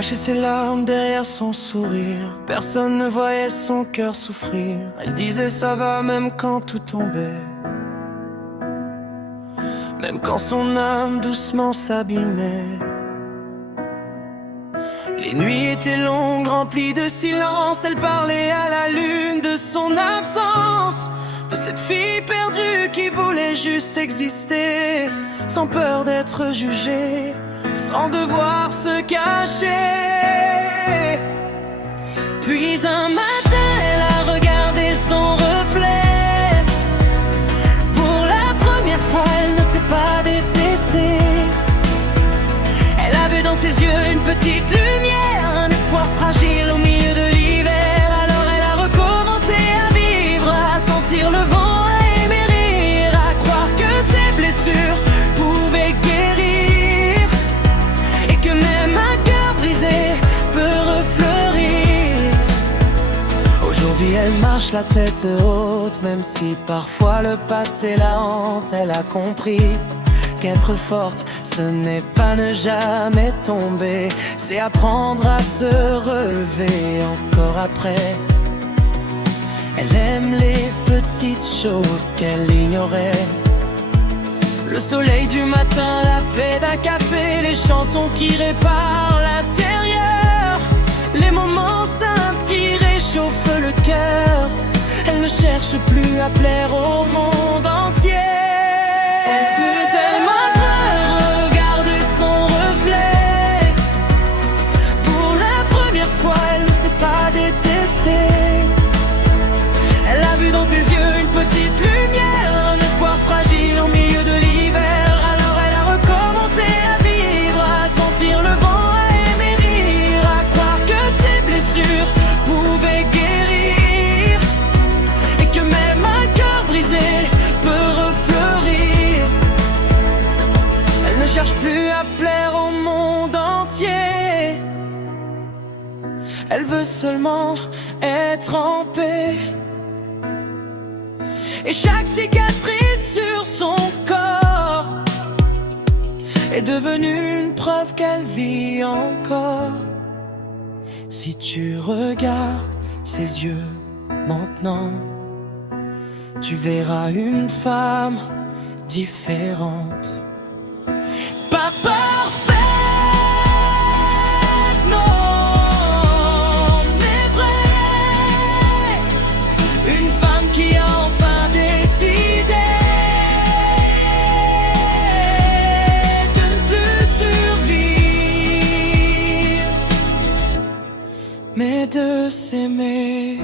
cachait ses larmes derrière son sourire. Personne ne voyait son cœur souffrir. Elle disait ça va même quand tout tombait, même quand son âme doucement s'abîmait. Les nuits étaient longues, remplies de silence. Elle parlait à la lune de son absence, de cette fille perdue qui voulait juste exister, sans peur d'être jugée, sans devoir se cacher. Puis un matin, elle a regardé son reflet. Pour la première fois, elle ne s'est pas détestée. Elle a vu dans ses yeux une petite lumière, un espoir fragile au milieu de l'hiver. Alors elle a recommencé à vivre, à sentir le vent, à aimer rire, à croire que ses blessures pouvaient guérir, et que même un cœur brisé peut refleurir. Aujourd'hui elle marche la tête haute, même si parfois le passé la hante. Elle a compris qu'être forte, ce n'est pas ne jamais tomber, c'est apprendre à se relever encore après. Elle aime les petites choses qu'elle ignorait, le soleil du matin, la paix d'un café, les chansons qui réparent l'intérieur, les moments simples qui réchauffent le cœur. Elle ne cherche plus à plaire au monde entier. Elle peut seulement regarder son reflet. Pour la première fois, elle ne s'est pas détestée. Elle a vu dans ses yeux une petite lumière, un espoir fragile au milieu de l'hiver. Alors elle a recommencé à vivre, à sentir le vent, à aimer rire, à croire que ses blessures pouvaient guérir, et que même un cœur brisé peut refleurir. Elle ne cherche plus à plaire au monde entier, elle veut seulement être en paix. Et chaque cicatrice sur son corps est devenue une preuve qu'elle vit encore. Si tu regardes ses yeux maintenant, tu verras une femme différente. Pas parfaite, non, mais vraie. Une femme qui a enfin décidé de ne plus survivre, mais de s'aimer.